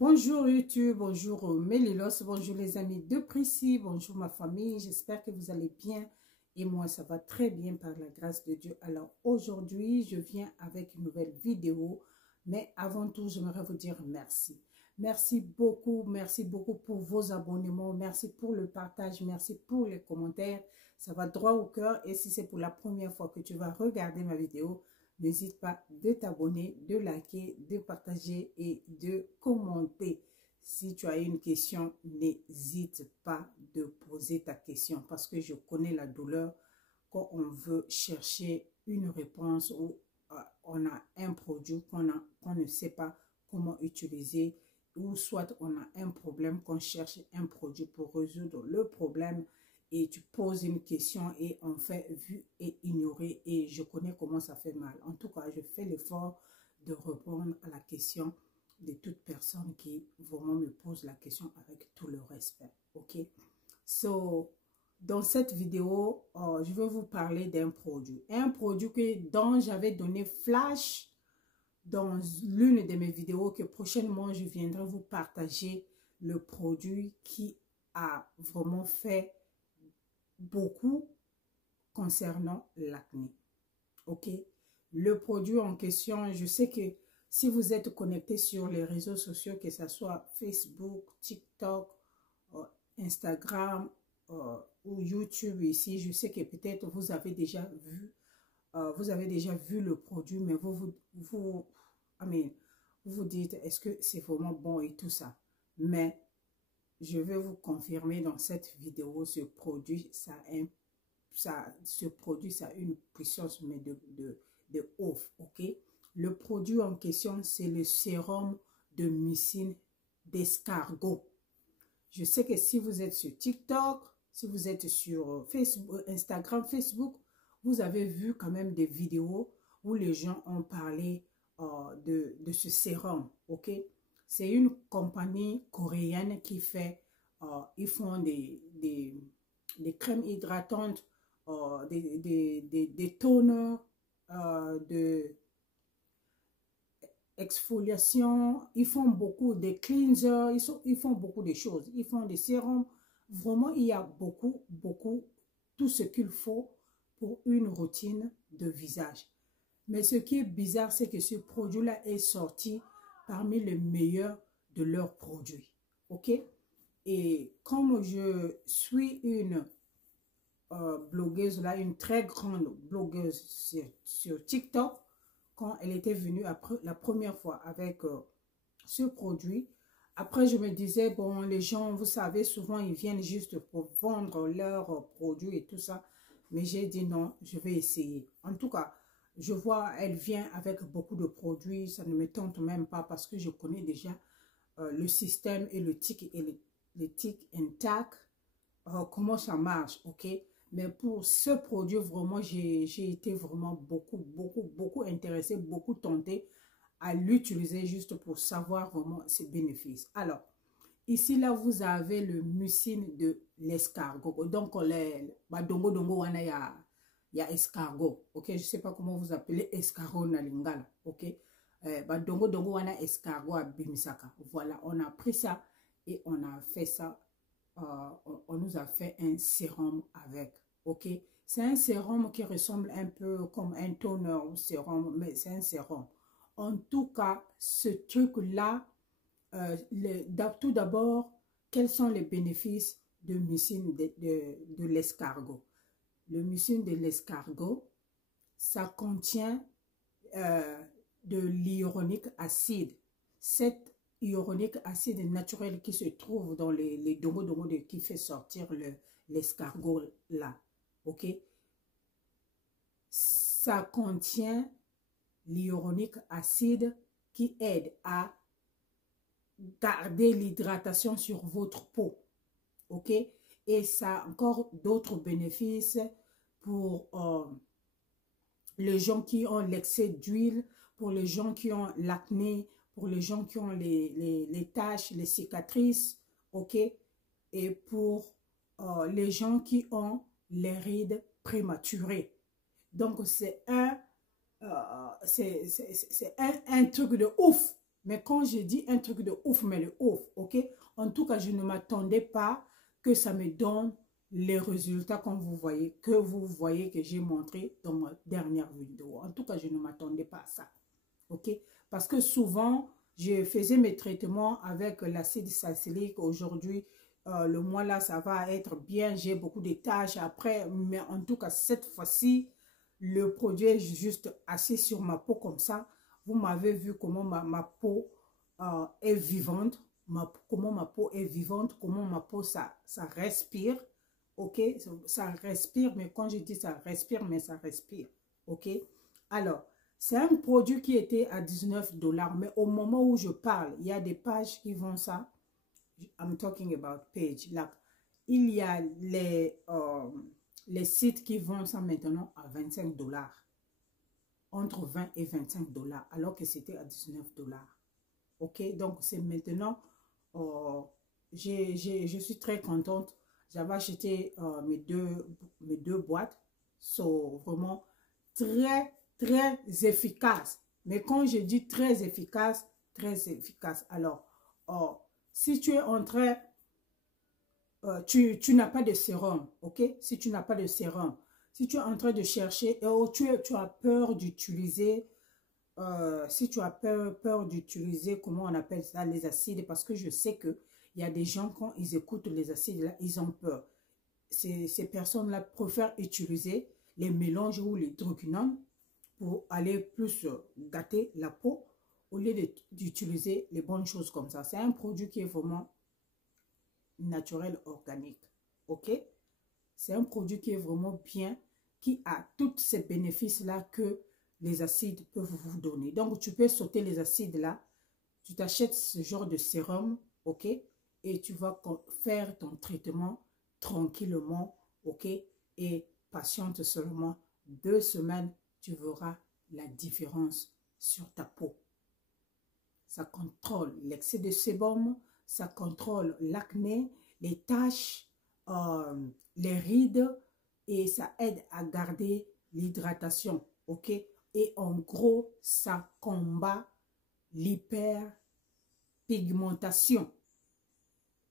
Bonjour YouTube, bonjour Mélilos, bonjour les amis de Prissy, bonjour ma famille, j'espère que vous allez bien et moi ça va très bien par la grâce de Dieu. Alors aujourd'hui je viens avec une nouvelle vidéo, mais avant tout j'aimerais vous dire merci. Merci beaucoup pour vos abonnements, merci pour le partage, merci pour les commentaires, ça va droit au cœur et si c'est pour la première fois que tu vas regarder ma vidéo, n'hésite pas de t'abonner, de liker, de partager et de commenter. Si tu as une question, n'hésite pas de poser ta question parce que je connais la douleur quand on veut chercher une réponse ou on a un produit qu'on ne sait pas comment utiliser ou soit on a un problème qu'on cherche un produit pour résoudre le problème et tu poses une question et on fait vu et ignorer et je connais comment ça fait mal. En tout cas, je fais l'effort de répondre à la question de toute personne qui vraiment me pose la question avec tout le respect. Ok? So, dans cette vidéo, je vais vous parler d'un produit. Un produit dont j'avais donné flash dans l'une de mes vidéos que prochainement je viendrai vous partager le produit qui a vraiment fait beaucoup concernant l'acné. Ok, le produit en question, je sais que si vous êtes connecté sur les réseaux sociaux, que ce soit Facebook, TikTok, Instagram ou YouTube ici, je sais que peut-être vous avez déjà vu le produit, mais vous vous dites est-ce que c'est vraiment bon et tout ça. Mais je vais vous confirmer dans cette vidéo, ce produit, ça a une puissance mais de ouf, ok? Le produit en question, c'est le sérum de mucine d'escargot. Je sais que si vous êtes sur TikTok, si vous êtes sur Facebook, Instagram, Facebook, vous avez vu quand même des vidéos où les gens ont parlé de ce sérum, ok? C'est une compagnie coréenne qui fait, ils font des crèmes hydratantes, des toners, de exfoliation, ils font beaucoup de cleansers, ils font beaucoup de choses, ils font des sérums, vraiment il y a beaucoup, tout ce qu'il faut pour une routine de visage. Mais ce qui est bizarre, c'est que ce produit-là est sorti parmi les meilleurs de leurs produits, ok? Et comme je suis une blogueuse là, une très grande blogueuse sur TikTok, quand elle était venue après, la première fois avec ce produit, après je me disais, bon, les gens, vous savez, souvent ils viennent juste pour vendre leurs produits et tout ça, mais j'ai dit non, je vais essayer. En tout cas, je vois, elle vient avec beaucoup de produits, ça ne me tente même pas parce que je connais déjà le système et le tic and tac, comment ça marche, ok? Mais pour ce produit, vraiment, j'ai été vraiment beaucoup intéressée, beaucoup tentée à l'utiliser juste pour savoir vraiment ses bénéfices. Alors, ici, là, vous avez le mucine de l'escargot. Donc, dongo wana ya escargot, ok? Je ne sais pas comment vous appelez escargot na lingala, ok? Dongo wana escargot à bimisaka. Voilà, on a pris ça et on a fait ça. On nous a fait un sérum avec, ok? C'est un sérum qui ressemble un peu comme un toner ou sérum, mais c'est un sérum. En tout cas, ce truc-là, tout d'abord, quels sont les bénéfices de mucine de l'escargot? Le mucine de l'escargot, ça contient de l'hyaluronique acide. Cette hyaluronique acide naturel qui se trouve dans les dongo qui fait sortir l'escargot là, ok? Ça contient l'hyaluronique acide qui aide à garder l'hydratation sur votre peau, ok? Et ça a encore d'autres bénéfices pour les gens qui ont l'excès d'huile, pour les gens qui ont l'acné, pour les gens qui ont les taches, les cicatrices, ok? Et pour les gens qui ont les rides prématurées. Donc, c'est un truc de ouf, Mais quand je dis un truc de ouf, mais de ouf, ok? En tout cas, je ne m'attendais pas que ça me donne les résultats que vous voyez que j'ai montré dans ma dernière vidéo. En tout cas, je ne m'attendais pas à ça, ok? Parce que souvent, je faisais mes traitements avec l'acide salicylique. Aujourd'hui, le mois là, ça va être bien. J'ai beaucoup de tâches après. Mais en tout cas, cette fois-ci, le produit est juste assis sur ma peau comme ça. Vous m'avez vu comment ma peau est vivante. Comment ma peau est vivante. Comment ma peau, ça respire. Ok? Ça respire. Mais quand je dis ça respire, mais ça respire. Ok? Alors, c'est un produit qui était à 19 $. Mais au moment où je parle, il y a des pages qui vont ça. I'm talking about page. Là, il y a les sites qui vont ça maintenant à 25 $. Entre 20 et 25 $. Alors que c'était à 19 $. Ok? Donc, c'est maintenant... je suis très contente. J'avais acheté mes deux boîtes. So, vraiment très, très efficace. Mais quand je dis très efficace, très efficace. Alors, si tu es en train, tu n'as pas de sérum, ok? Si tu n'as pas de sérum, si tu es en train de chercher, tu as peur d'utiliser, si tu as peur d'utiliser, comment on appelle ça, les acides, parce que je sais que il y a des gens, quand ils écoutent les acides, là, ils ont peur. Ces personnes-là préfèrent utiliser les mélanges ou les druquinone pour aller plus gâter la peau au lieu d'utiliser les bonnes choses comme ça. C'est un produit qui est vraiment naturel, organique. Ok? C'est un produit qui est vraiment bien, qui a tous ces bénéfices-là que les acides peuvent vous donner. Donc, tu peux sauter les acides-là. Tu t'achètes ce genre de sérum, ok? Et tu vas faire ton traitement tranquillement, ok? Et patiente seulement 2 semaines, tu verras la différence sur ta peau. Ça contrôle l'excès de sébum, ça contrôle l'acné, les taches, les rides et ça aide à garder l'hydratation, ok? Et en gros, ça combat l'hyperpigmentation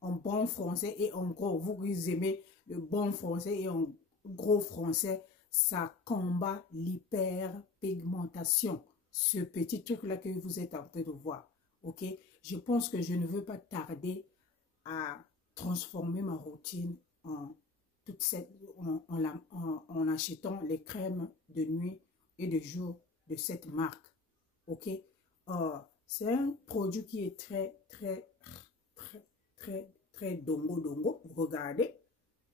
en bon français et en gros, vous aimez le bon français et en gros français, ça combat l'hyperpigmentation. Ce petit truc-là que vous êtes en train de voir, ok? Je pense que je ne veux pas tarder à transformer ma routine en, en achetant les crèmes de nuit et de jour de cette marque, ok? C'est un produit qui est très, très, très, très, très dongo dongo. Regardez,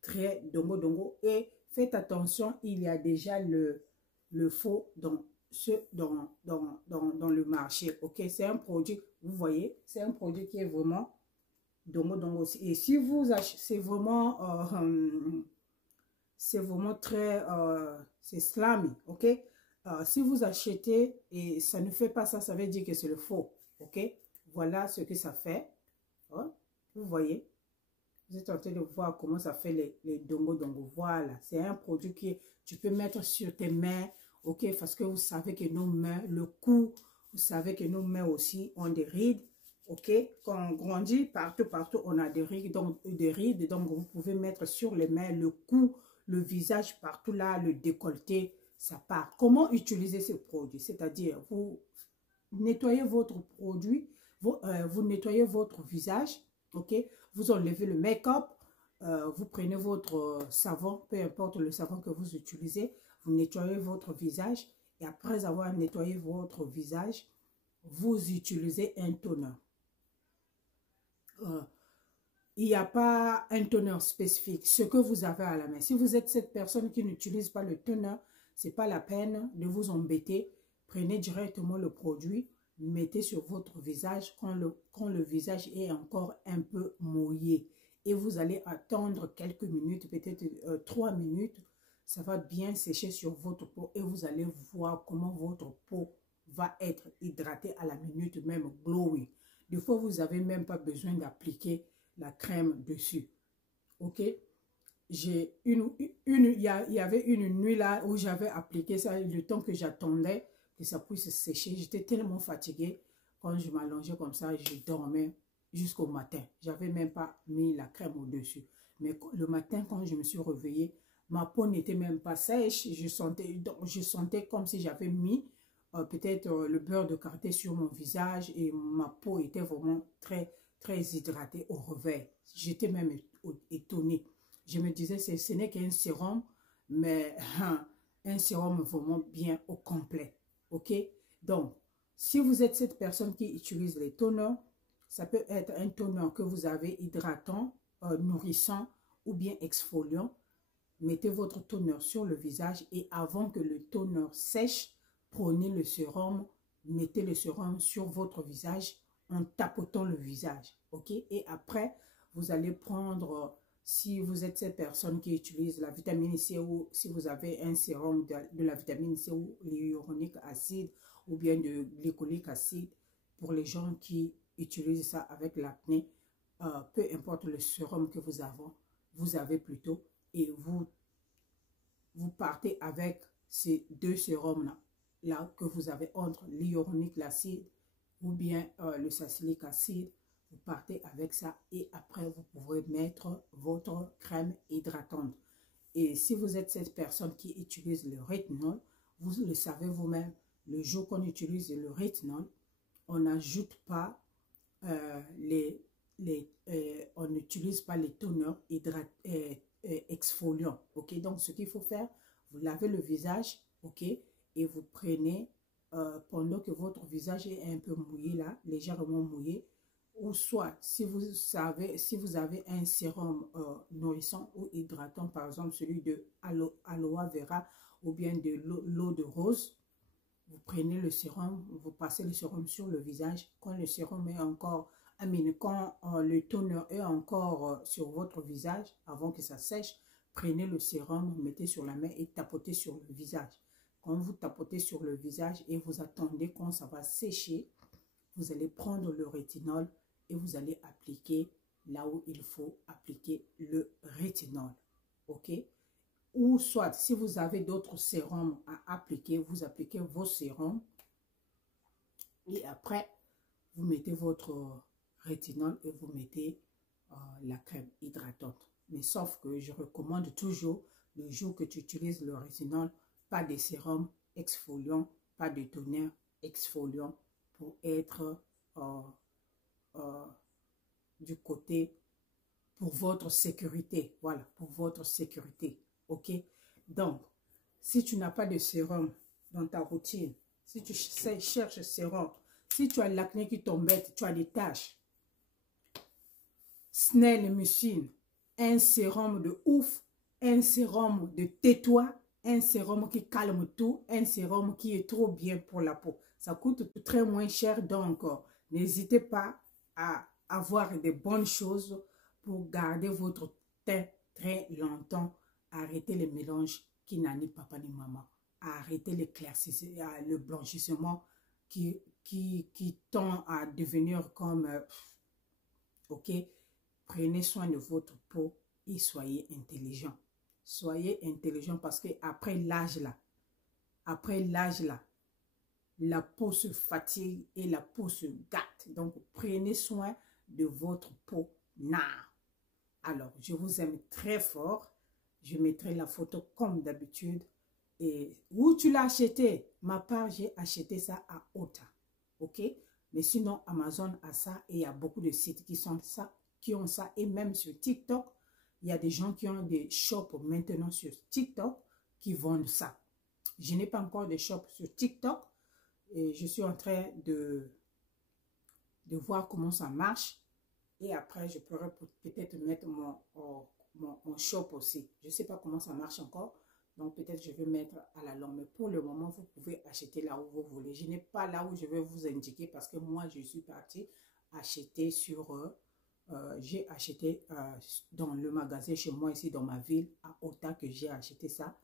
très dongo dongo. Et faites attention, il y a déjà le faux dans le marché. Ok, c'est un produit, vous voyez, c'est un produit qui est vraiment dongo dongo aussi. Et si vous achetez, c'est vraiment très, c'est slamy, ok. Si vous achetez et ça ne fait pas ça, ça veut dire que c'est le faux, ok. Voilà ce que ça fait. Hein? Vous voyez, vous êtes en train de voir comment ça fait les dongo dongo. Voilà, c'est un produit que tu peux mettre sur tes mains, ok, parce que vous savez que nos mains, le cou, vous savez que nos mains aussi ont des rides, ok. Quand on grandit, partout, on a des rides, donc vous pouvez mettre sur les mains, le cou, le visage, partout là, le décolleté, ça part. Comment utiliser ce produit? C'est-à-dire, vous nettoyez votre produit, vous nettoyez votre visage, ok? Vous enlevez le make-up, vous prenez votre savon, peu importe le savon que vous utilisez, vous nettoyez votre visage et après avoir nettoyé votre visage, vous utilisez un toner. Il n'y a pas un toner spécifique, ce que vous avez à la main. Si vous êtes cette personne qui n'utilise pas le toner, ce n'est pas la peine de vous embêter. Prenez directement le produit, mettez sur votre visage quand le visage est encore un peu mouillé. Et vous allez attendre quelques minutes, peut-être 3 minutes. Ça va bien sécher sur votre peau et vous allez voir comment votre peau va être hydratée à la minute, même glowing. Des fois, vous n'avez même pas besoin d'appliquer la crème dessus. Ok? Il y avait une nuit là où j'avais appliqué ça, le temps que j'attendais que ça puisse sécher. J'étais tellement fatiguée. quand je m'allongeais comme ça, je dormais jusqu'au matin. J'avais même pas mis la crème au-dessus. Mais le matin, quand je me suis réveillée, ma peau n'était même pas sèche. Je sentais comme si j'avais mis peut-être le beurre de karité sur mon visage et ma peau était vraiment très hydratée au réveil. J'étais même étonnée. Je me disais, ce n'est qu'un sérum, mais un sérum vraiment bien au complet. OK? Donc, si vous êtes cette personne qui utilise les toners, ça peut être un toner que vous avez hydratant, nourrissant ou bien exfoliant. Mettez votre toner sur le visage et avant que le toner sèche, prenez le sérum, mettez le sérum sur votre visage en tapotant le visage. OK? Et après, vous allez prendre, si vous êtes cette personne qui utilise la vitamine C ou si vous avez un sérum de la vitamine C ou l'hyaluronique acide ou bien de glycolique acide, pour les gens qui utilisent ça avec l'acné, peu importe le sérum que vous avez plutôt, et vous partez avec ces deux sérums là que vous avez entre l'hyaluronique acide ou bien le salicylique acide. Vous partez avec ça et après vous pourrez mettre votre crème hydratante. Et si vous êtes cette personne qui utilise le rétinol, vous le savez vous-même, le jour qu'on utilise le rétinol, on n'ajoute pas on n'utilise pas les toners exfoliants. Ok, donc ce qu'il faut faire, vous lavez le visage, ok, et vous prenez pendant que votre visage est un peu mouillé là, légèrement mouillé, ou soit si vous avez un sérum nourrissant ou hydratant, par exemple celui de aloe vera ou bien de l'eau de rose, vous prenez le sérum, vous passez le sérum sur le visage. Quand le sérum est encore, quand le toner est encore sur votre visage, avant que ça sèche, prenez le sérum, mettez sur la main et tapotez sur le visage. Quand vous tapotez sur le visage et vous attendez quand ça va sécher, vous allez prendre le rétinol et vous allez appliquer là où il faut appliquer le rétinol. OK? Ou soit, si vous avez d'autres sérums à appliquer, vous appliquez vos sérums et après, vous mettez votre rétinol et vous mettez la crème hydratante. Mais sauf que je recommande toujours, le jour que tu utilises le rétinol, pas de sérum exfoliant, pas de toner exfoliant pour être du côté pour votre sécurité. Voilà, pour votre sécurité. OK? Donc, si tu n'as pas de sérum dans ta routine, si tu cherches sérum, si tu as l'acné qui t'embête, tu as des taches, Snelle Mucine, un sérum de ouf, un sérum de tais-toi, un sérum qui calme tout, un sérum qui est trop bien pour la peau. Ça coûte très moins cher, donc n'hésitez pas à avoir des bonnes choses pour garder votre teint très longtemps. Arrêtez les mélanges qui n'ont ni papa ni maman. Arrêtez le blanchissement qui tend à devenir comme... ok, prenez soin de votre peau et soyez intelligent. Soyez intelligent parce que après l'âge là, la peau se fatigue et la peau se gâte. Donc, prenez soin de votre peau nard. Alors, je vous aime très fort. Je mettrai la photo comme d'habitude. Et où tu l'as acheté? Ma part, j'ai acheté ça à Ota. OK? Mais sinon, Amazon a ça et il y a beaucoup de sites qui ont ça. Et même sur TikTok, il y a des gens qui ont des shops maintenant sur TikTok qui vendent ça. Je n'ai pas encore de shop sur TikTok. Et je suis en train de voir comment ça marche. Et après, je pourrais peut-être mettre mon shop aussi. Je ne sais pas comment ça marche encore. Donc, peut-être je vais mettre à la longue. Mais pour le moment, vous pouvez acheter là où vous voulez. Je n'ai pas là où je vais vous indiquer parce que moi, je suis partie acheter sur... j'ai acheté dans le magasin chez moi, ici dans ma ville, à Ota, que j'ai acheté ça.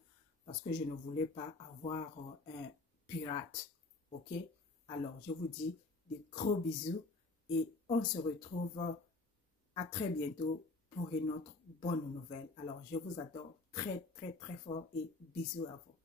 Parce que je ne voulais pas avoir un pirate. OK? Alors, je vous dis des gros bisous. Et on se retrouve à très bientôt pour une autre bonne nouvelle. Alors, je vous adore très, très, très fort et bisous à vous.